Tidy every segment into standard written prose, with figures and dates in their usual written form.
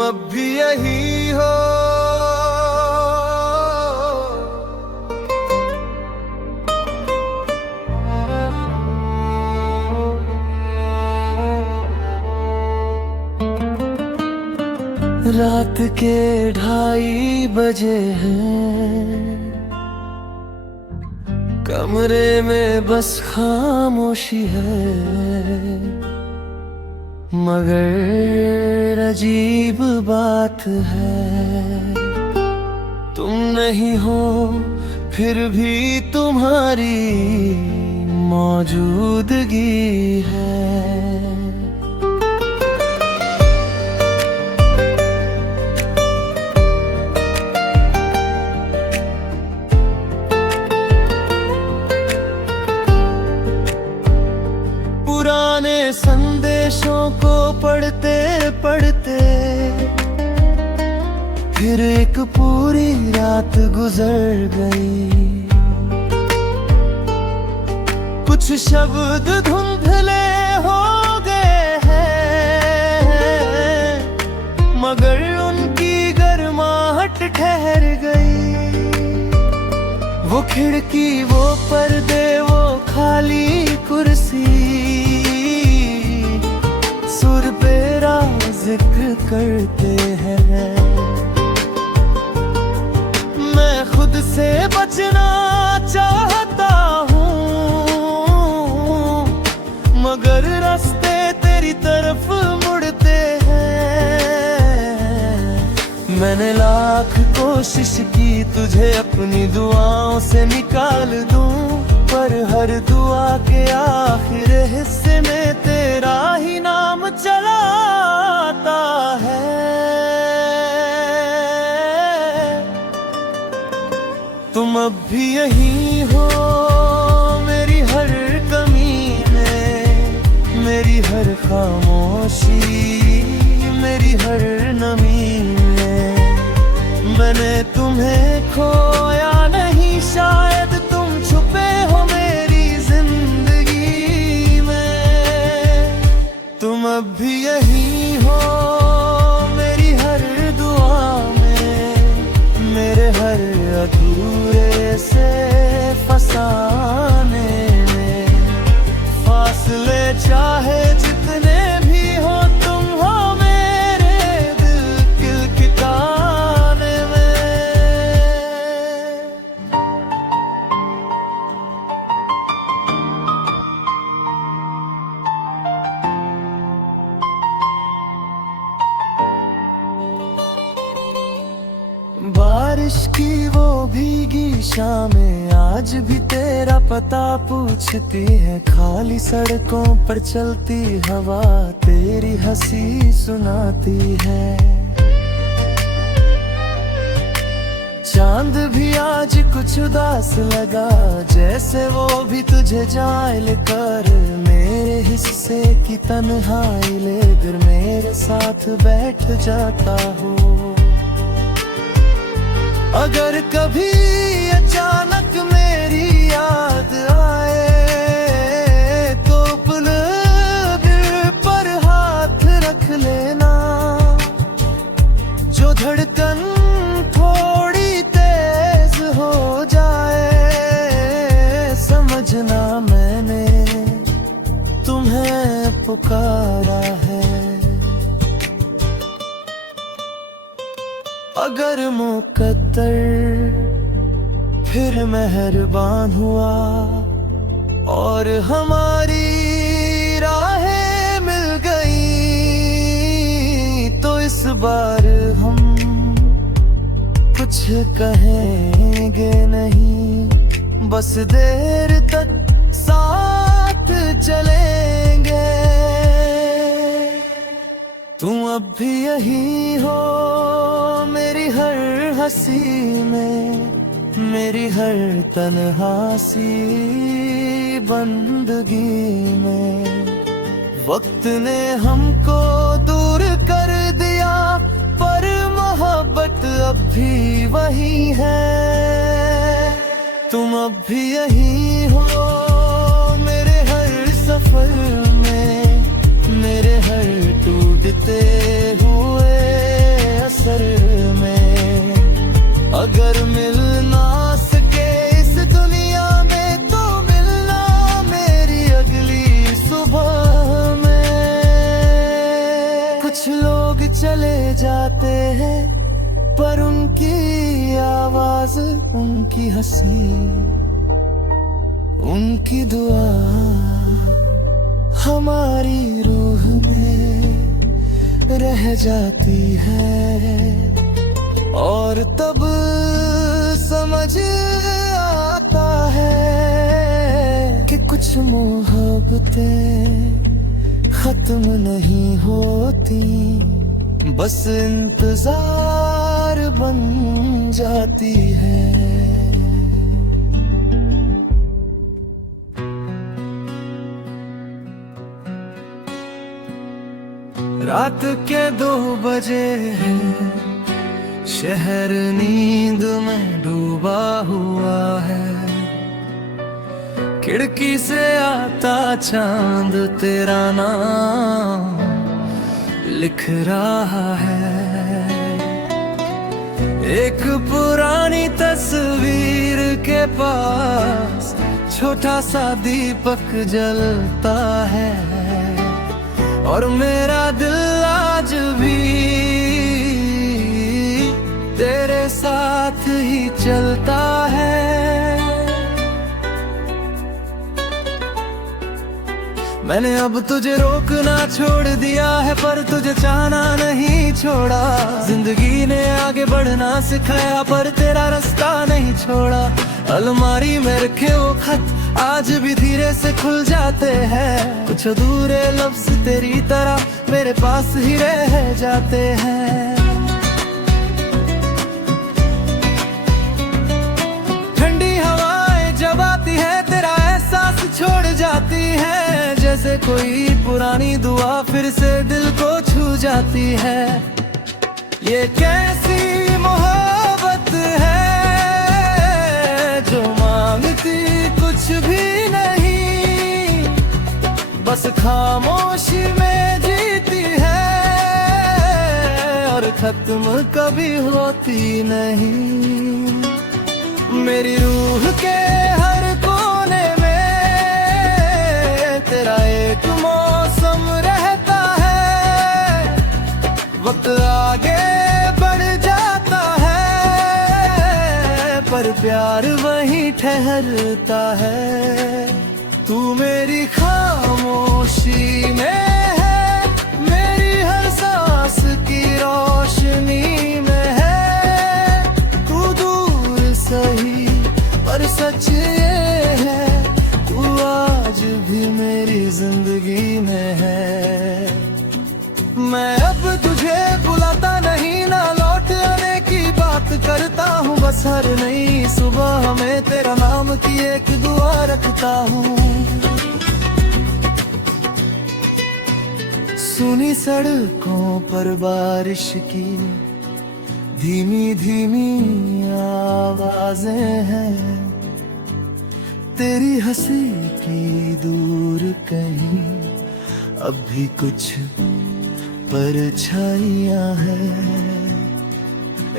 तुम अब भी यही हो। रात के 2:30 बजे हैं, कमरे में बस खामोशी है, मगर अजीब बात है, तुम नहीं हो फिर भी तुम्हारी मौजूदगी है। पुराने संदेशों को पढ़ते पढ़ते फिर एक पूरी रात गुजर गई। कुछ शब्द धुंधले हो गए हैं, मगर उनकी गर्माहट ठहर गई। वो खिड़की, वो पर्दे, वो खाली कुर्सी, सुर तेरा जिक्र करते हैं। मैं खुद से बचना चाहता हूँ, मगर रास्ते तेरी तरफ मुड़ते हैं। मैंने लाख कोशिश की तुझे अपनी दुआओं से निकाल दूं, पर हर दुआ के आखिर हिस्से में तेरा ही नाम चला आता है। तुम अब भी यही हो, मेरी हर कमी में, मेरी हर खामोशी, मेरी हर नमी में। मैंने तुम्हें खोया नहीं, शायद तुम छुपे हो मेरी जिंदगी में। तुम अब भी यही हो, मेरी हर दुआ में, मेरे हर अधूरे से फसाने में। फासले चाहे जितने भी हो, तुम हो मेरे दिल के ठिकाने में। बारिश की वो भीगी शामें आज भी तेरा पता पूछती है। खाली सड़कों पर चलती हवा तेरी हंसी सुनाती है। चांद भी आज कुछ उदास लगा, जैसे वो भी तुझे जाए कर। मेरे हिस्से की तन्हाई लेकर मेरे साथ बैठ जाता हूँ। अगर कभी अचानक मेरी याद आए, तो दिल पर हाथ रख लेना। जो धड़कन थोड़ी तेज हो जाए, समझना मैंने तुम्हें पुकारा है। अगर मुकद्दर फिर मेहरबान हुआ और हमारी राहें मिल गई, तो इस बार हम कुछ कहेंगे नहीं, बस देर तक साथ चलेंगे। तुम अब भी यही हो, मेरी हर हंसी में, मेरी हर तन्हा सी बंदगी में। वक्त ने हमको दूर कर दिया, पर मोहब्बत अब भी वही है। तुम अब भी यही हो, मेरे हर सफर में, मेरे हर टूटते हुए चले जाते हैं, पर उनकी आवाज, उनकी हंसी, उनकी दुआ हमारी रूह में रह जाती है। और तब समझ आता है कि कुछ मोहब्बतें खत्म नहीं होती, बस इंतजार बन जाती है। रात के 2 बजे हैं, शहर नींद में डूबा हुआ है। खिड़की से आता चांद तेरा नाम लिख रहा है। एक पुरानी तस्वीर के पास छोटा सा दीपक जलता है, और मेरा दिल आज भी तेरे साथ ही चलता है। मैंने अब तुझे रोकना छोड़ दिया है, पर तुझे चाहना नहीं छोड़ा। जिंदगी ने आगे बढ़ना सिखाया, पर तेरा रास्ता नहीं छोड़ा। अलमारी में रखे वो खत आज भी धीरे से खुल जाते हैं। कुछ अधूरे लफ्ज तेरी तरह मेरे पास ही रह जाते हैं। ठंडी हवाएं जब आती है, तेरा एहसास छोड़ जाती है। जैसे कोई पुरानी दुआ फिर से दिल को छू जाती है। ये कैसी मोहब्बत है जो मांगती कुछ भी नहीं, बस खामोशी में जीती है और खत्म कभी होती नहीं। मेरी रूह के हर कोने में तेरा एक मौसम रहता है। वक्त आगे बढ़ जाता है, पर प्यार वहीं ठहरता है। तू मेरी खामोशी में है, मेरी हर सांस की रोशनी में है। तू दूर सही पर सच ये है, तू आज भी मेरी जिंदगी में है। मैं अब तुझे बुलाता नहीं, ना लौट आने की बात करता हूँ। बस हर नई सुबह में तेरा नाम की एक दुआ रखता हूँ। सुनी सड़कों पर बारिश की धीमी धीमी आवाजें हैं। तेरी हंसी की दूर कहीं अब भी कुछ परछाइयां हैं।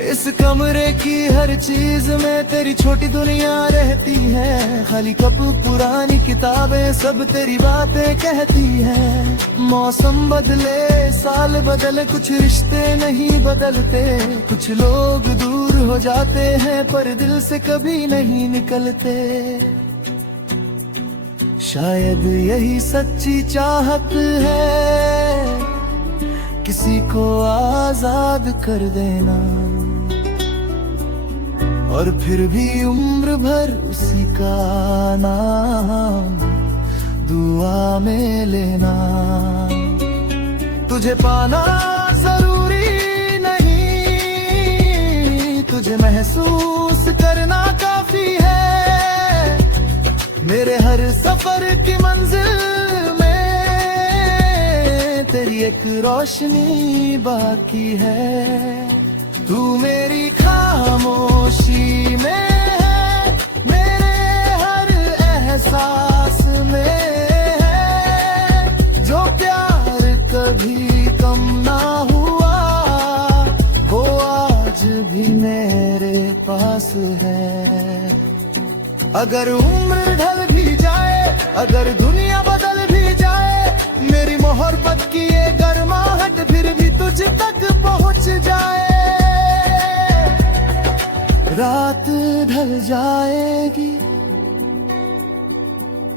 इस कमरे की हर चीज में तेरी छोटी दुनिया रहती है। खाली कप पुरानी किताबें सब तेरी बातें कहती हैं। मौसम बदले साल बदले कुछ रिश्ते नहीं बदलते। कुछ लोग दूर हो जाते हैं पर दिल से कभी नहीं निकलते। शायद यही सच्ची चाहत है, किसी को आजाद कर देना और फिर भी उम्र भर उसी का नाम दुआ में लेना। तुझे पाना जरूरी नहीं, तुझे महसूस करना काफी है। मेरे हर सफर की मंजिल में तेरी एक रोशनी बाकी है। तू मेरी खामोशी में है, मेरे हर एहसास में है। जो प्यार कभी कम ना हुआ वो आज भी मेरे पास है। अगर उम्र ढल भी जाए, अगर दुनिया बदल भी जाए, मेरी मोहब्बत की ये गर्माहट फिर भी तुझ तक जाए, रात ढल जाएगी,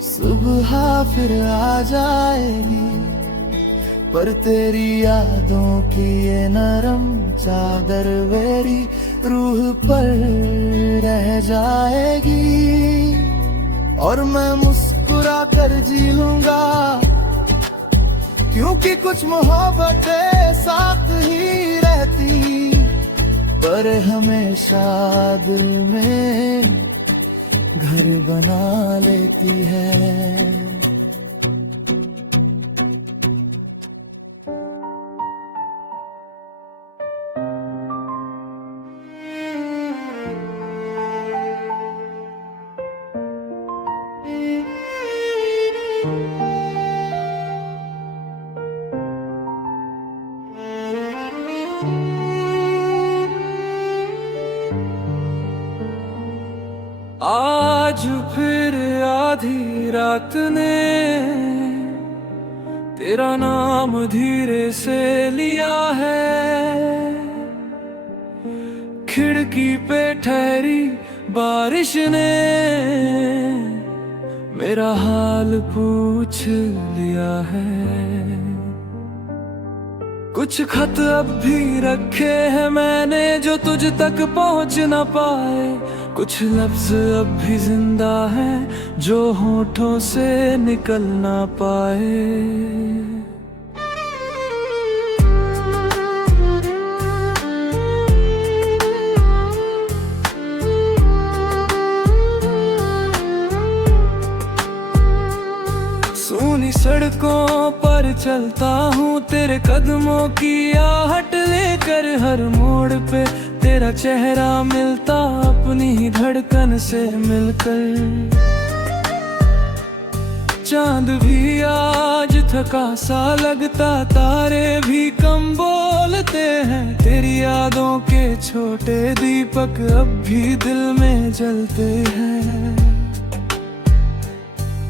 सुबह फिर आ जाएगी, पर तेरी यादों की ये नरम चादर मेरी रूह पर रह जाएगी। और मैं मुस्कुरा कर जी लूंगा, क्योंकि कुछ मोहब्बतें साथ ही रहती, पर हमेशा दिल में घर बना लेती है। आज फिर आधी रात ने तेरा नाम धीरे से लिया है, खिड़की पे ठहरी बारिश ने मेरा हाल पूछ लिया है। कुछ खत अब भी रखे हैं मैंने जो तुझ तक पहुंच न पाए, कुछ लफ्ज अब भी जिंदा हैं जो होठों से निकल ना पाए। सूनी सड़कों पर चलता हूँ तेरे कदमों की आहट लेकर, हर मोड़ पे तेरा चेहरा मिलता अपनी ही धड़कन से मिलकर। चांद भी आज थका सा लगता, तारे भी कम बोलते हैं, तेरी यादों के छोटे दीपक अब भी दिल में जलते हैं।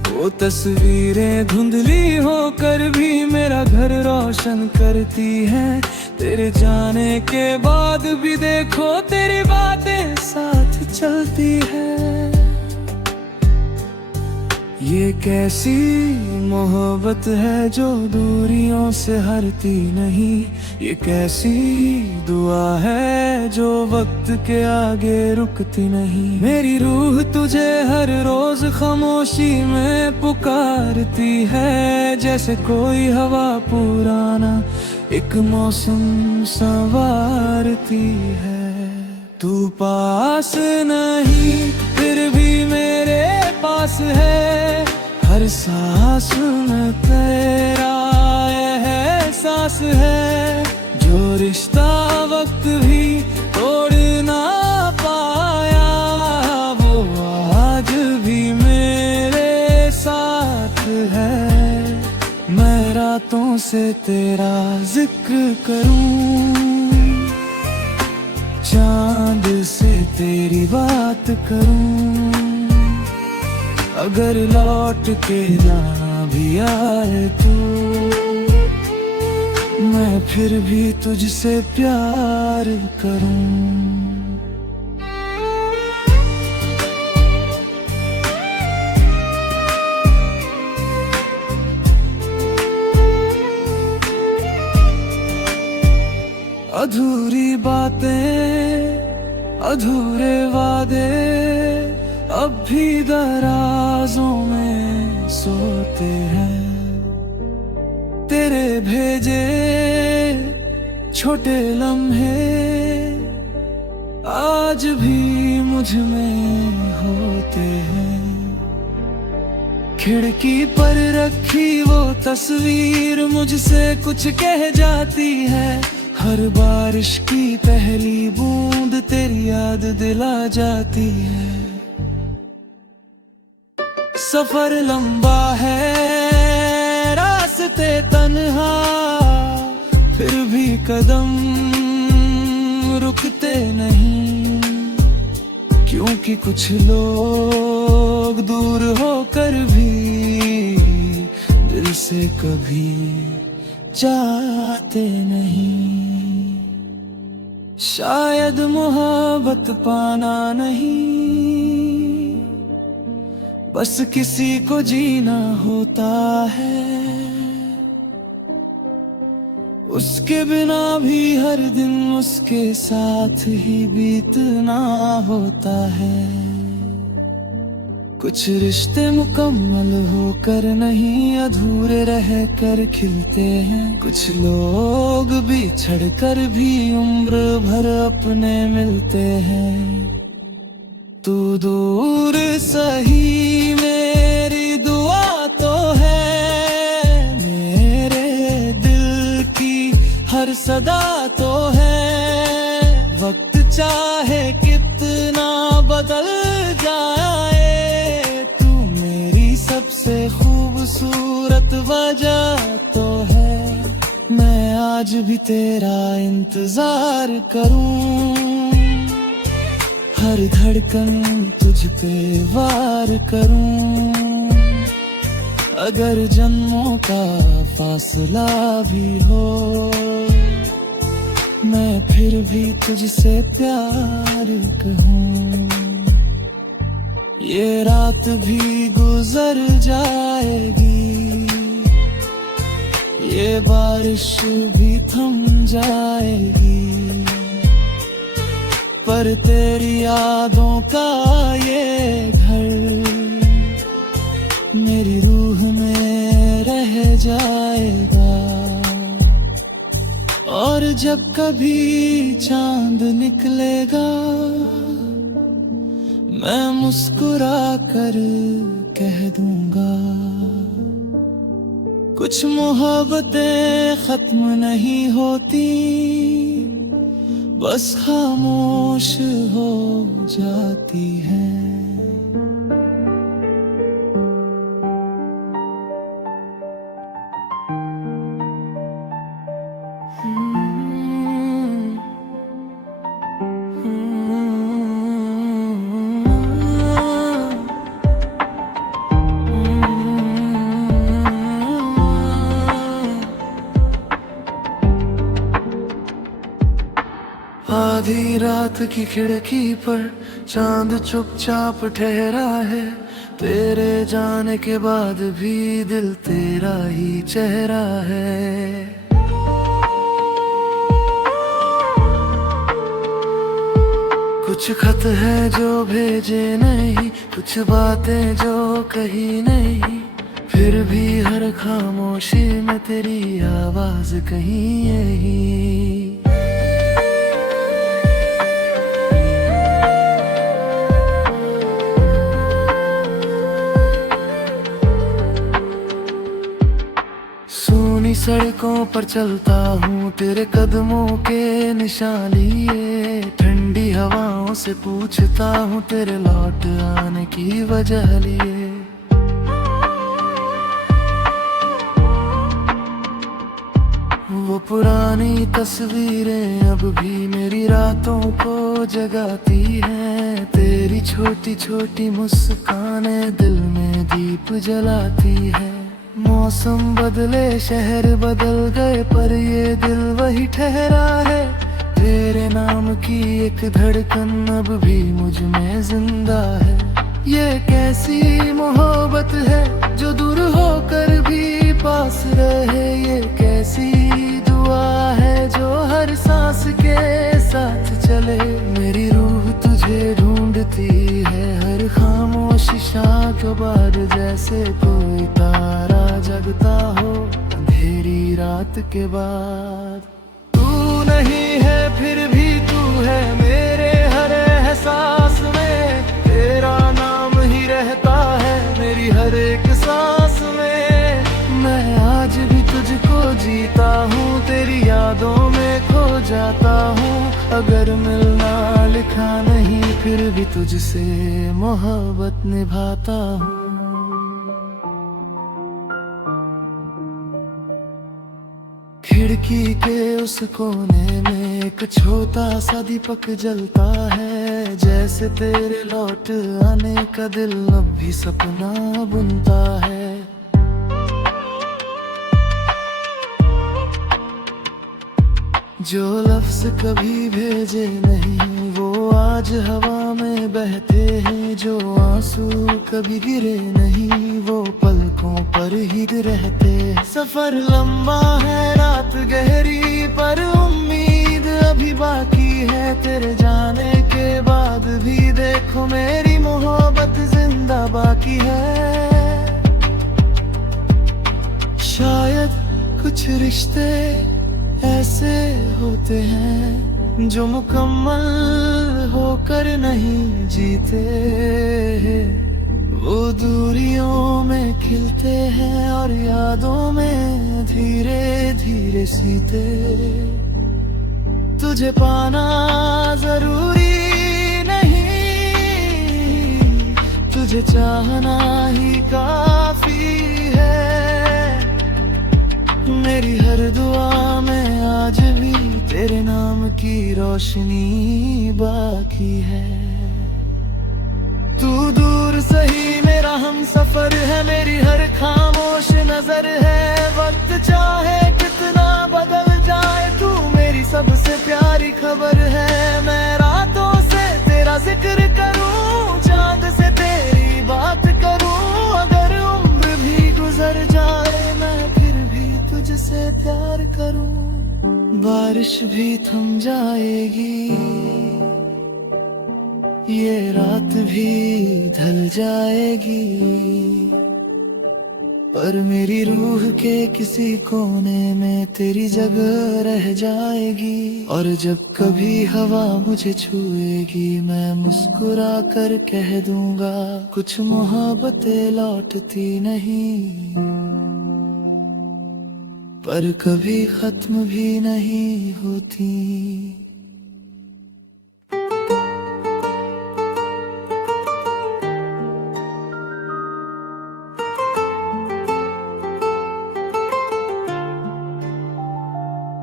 वो तस्वीरें धुंधली होकर भी मेरा घर रोशन करती हैं, तेरे जाने के बाद भी देखो तेरी बातें साथ चलती है। ये कैसी मोहब्बत है जो दूरियों से हरती नहीं, ये कैसी दुआ है जो वक्त के आगे रुकती नहीं। मेरी रूह तुझे हर रोज खामोशी में पुकारती है, जैसे कोई हवा पुराना एक मौसम संवारती है। तू पास नहीं फिर भी मेरे पास है, हर सांस में तेरा एहसास है, जो रिश्ता वक्त भी तोड़ ना पाया वो आज भी मेरे साथ है। मैं रातों से तेरा जिक्र करूं, चांद से तेरी बात करूं, अगर लौट के ना भी आए तू, मैं फिर भी तुझसे प्यार करूं। अधूरी बातें अधूरे वादे अब भी दराजों में सोते हैं, तेरे भेजे छोटे लम्हे आज भी मुझ में होते हैं। खिड़की पर रखी वो तस्वीर मुझसे कुछ कह जाती है, हर बारिश की पहली बूंद तेरी याद दिला जाती है। सफर लंबा है रास्ते तन्हा, फिर भी कदम रुकते नहीं, क्योंकि कुछ लोग दूर होकर भी दिल से कभी जाते नहीं। शायद मोहब्बत पाना नहीं, बस किसी को जीना होता है। उसके बिना भी हर दिन उसके साथ ही बीतना होता है। कुछ रिश्ते मुकम्मल होकर नहीं, अधूरे रह कर खिलते हैं। कुछ लोग बिछड़ कर भी उम्र भर अपने मिलते हैं। तू दूर सही मेरी दुआ तो है, मेरे दिल की हर सदा तो है। वक्त चाहे कितना बदल जाए, सबसे खूबसूरत वजह तो है। मैं आज भी तेरा इंतजार करूं, हर धड़कन तुझ पे वार करूं। अगर जन्मों का फासला भी हो, मैं फिर भी तुझसे प्यार कहूं। ये रात भी गुजर जाएगी, ये बारिश भी थम जाएगी, पर तेरी यादों का ये घर मेरी रूह में रह जाएगा। और जब कभी चांद निकलेगा, मैं मुस्कुरा कर कह दूंगा, कुछ मोहब्बतें खत्म नहीं होती, बस खामोश हो जाती हैं। आधी रात की खिड़की पर चांद चुपचाप ठहरा है। तेरे जाने के बाद भी दिल तेरा ही चेहरा है। कुछ खत है जो भेजे नहीं, कुछ बातें जो कही नहीं, फिर भी हर खामोशी में तेरी आवाज कहीं यही। सड़कों पर चलता हूँ तेरे कदमों के निशान लिए, ठंडी हवाओं से पूछता हूँ तेरे लौट आने की वजह लिए। वो पुरानी तस्वीरें अब भी मेरी रातों को जगाती हैं। तेरी छोटी छोटी मुस्कानें दिल में दीप जलाती है। मौसम बदले शहर बदल गए, पर ये दिल वही ठहरा है। तेरे नाम की एक धड़कन अब भी मुझ में जिंदा है। ये कैसी मोहब्बत है जो दूर होकर भी पास रहे। ये कैसी दुआ है जो हर सांस के साथ चले। मेरी रूह तुझे ढूंढती है हर खामोश शाम के बाद, जैसे कोई तारा जगता हो अंधेरी रात के बाद। तू नहीं है फिर भी तू है मेरे हर एहसास में। तेरा नाम ही रहता है मेरी हर एक सांस में। मैं आज भी तुझको जीता हूँ, तेरी यादों में खो जाता हूँ। अगर मिलना लिखा नहीं, फिर भी तुझसे मोहब्बत निभाता हूँ। खिड़की के उस कोने में एक छोटा सा दीपक जलता है। जैसे तेरे लौट आने का दिल अब भी सपना बुनता है। जो लफ्ज कभी भेजे नहीं वो आज हवा में बहते हैं, जो आंसू कभी गिरे नहीं वो पलकों पर ही रहते। सफर लंबा है रात गहरी पर उम्मीद अभी बाकी है, तेरे जाने के बाद भी देखो मेरी मोहब्बत जिंदा बाकी है। शायद कुछ रिश्ते ऐसे होते हैं जो मुकम्मल होकर नहीं जीते, वो दूरियों में खिलते हैं और यादों में धीरे धीरे सीते। तुझे पाना जरूरी नहीं, तुझे चाहना ही काफी है। मेरी हर दुआ में आज भी तेरे नाम की रोशनी बाकी है। तू दूर सही मेरा हम सफर है, मेरी हर खामोश नजर है। वक्त चाहे कितना बदल जाए तू मेरी सबसे प्यारी खबर है। मैं रातों से तेरा जिक्र करूं, चांद से तेरी बात करूं, अगर उम्र भी गुजर जाए मैं फिर भी तुझसे प्यार करूं। बारिश भी थम जाएगी, ये रात भी ढल जाएगी, पर मेरी रूह के किसी कोने में तेरी जगह रह जाएगी। और जब कभी हवा मुझे छुएगी मैं मुस्कुरा कर कह दूंगा, कुछ मोहब्बतें लौटती नहीं पर कभी खत्म भी नहीं होती।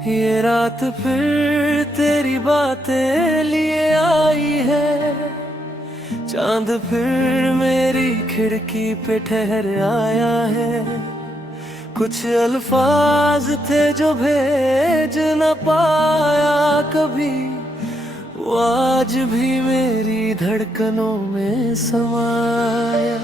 ये रात फिर तेरी बातें लिए आई है, चांद फिर मेरी खिड़की पे ठहर आया है। कुछ अल्फाज थे जो भेज न पाया कभी, वो आज भी मेरी धड़कनों में समाया।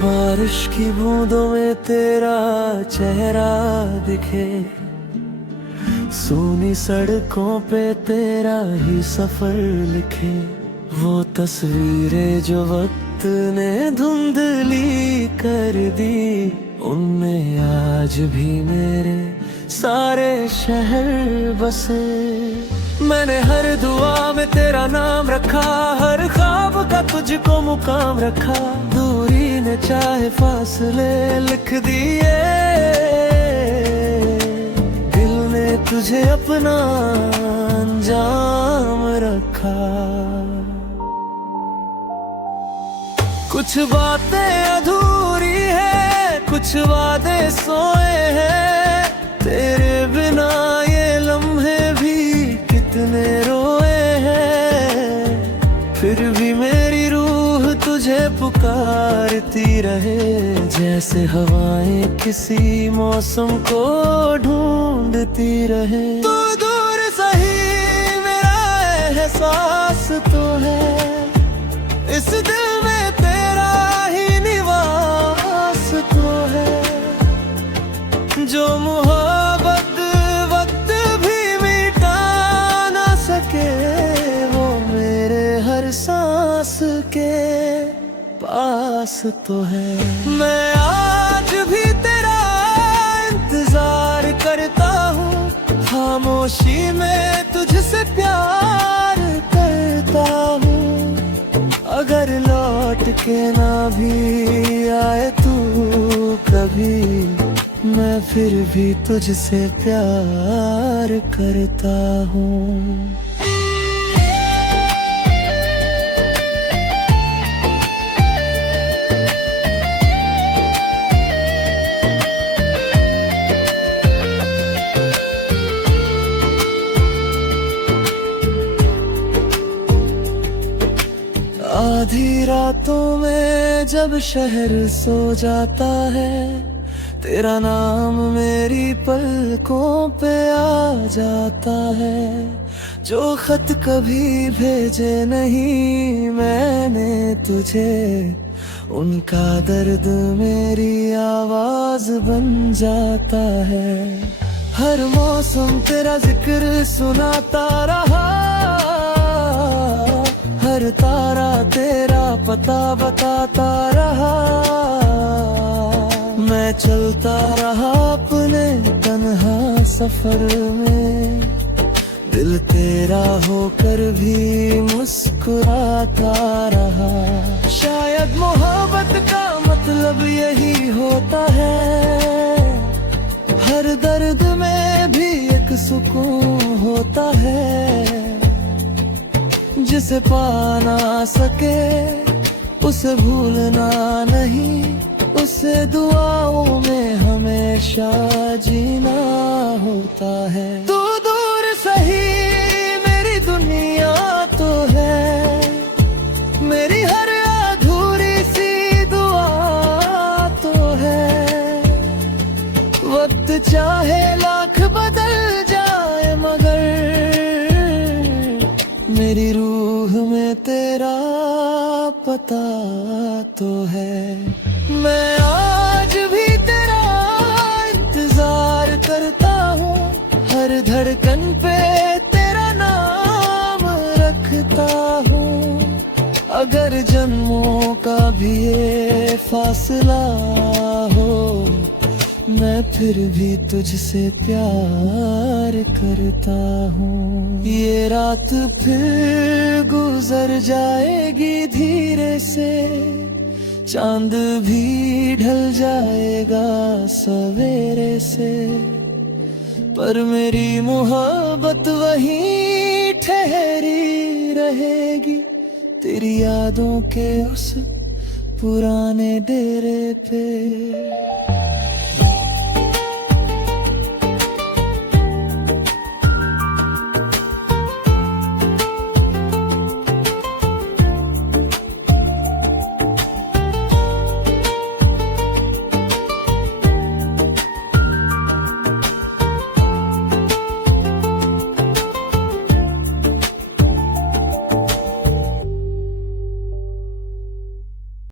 बारिश की बूंदों में तेरा चेहरा दिखे, सूनी सड़कों पे तेरा ही सफर लिखे। वो तस्वीरें जो वक्त ने धुंधली कर दी, उनमें आज भी मेरे सारे शहर बसे। मैंने हर दुआ में तेरा नाम रखा, हर ख्वाब का तुझको मुकाम रखा। दूरी ने चाहे फासले लिख दिए, दिल ने तुझे अपना अंजाम रखा। कुछ बातें अधूरी है, कुछ वादे सोए हैं, तेरे बिना ये लम्हे भी कितने रोए हैं। फिर भी मेरी रूह तुझे पुकारती रहे, जैसे हवाएं किसी मौसम को ढूंढती रहे। तू दूर सही मेरा एहसास तो है, इस दिल में तेरा ही निवास तो है। जो मोहब्बत वक्त भी मिटा ना सके, वो मेरे हर सांस के पास तो है। मैं आज भी तेरा इंतजार करता हूँ, खामोशी में तुझसे प्यार करता हूँ। अगर लौट के ना भी आए तू कभी, मैं फिर भी तुझसे प्यार करता हूँ। जब शहर सो जाता है, तेरा नाम मेरी पलकों पे आ जाता है। जो खत कभी भेजे नहीं मैंने तुझे, उनका दर्द मेरी आवाज बन जाता है। हर मौसम तेरा जिक्र सुनाता रहा, हर तारा तेरा पता बताता रहा। मैं चलता रहा अपने तन्हा सफर में, दिल तेरा होकर भी मुस्कुराता रहा। शायद मोहब्बत का मतलब यही होता है, हर दर्द में भी एक सुकून होता है। जिसे पा ना सके उसे भूलना नहीं, उसे दुआओं में हमेशा जीना होता है। तू दूर सही मेरी दुनिया तो है, मेरी हर अधूरी सी दुआ तो है। वक्त चाहे लाख बदल जाए मगर मेरी रूह में तेरा पता तो है। मैं आज भी तेरा इंतजार करता हूँ, हर धड़कन पे तेरा नाम रखता हूँ। अगर जन्मों का भी ये फासला हो, मैं फिर भी तुझसे प्यार करता हूँ। ये रात फिर गुजर जाएगी धीरे से, चांद भी ढल जाएगा सवेरे से। पर मेरी मोहब्बत वहीं ठहरी रहेगी, तेरी यादों के उस पुराने डेरे पे।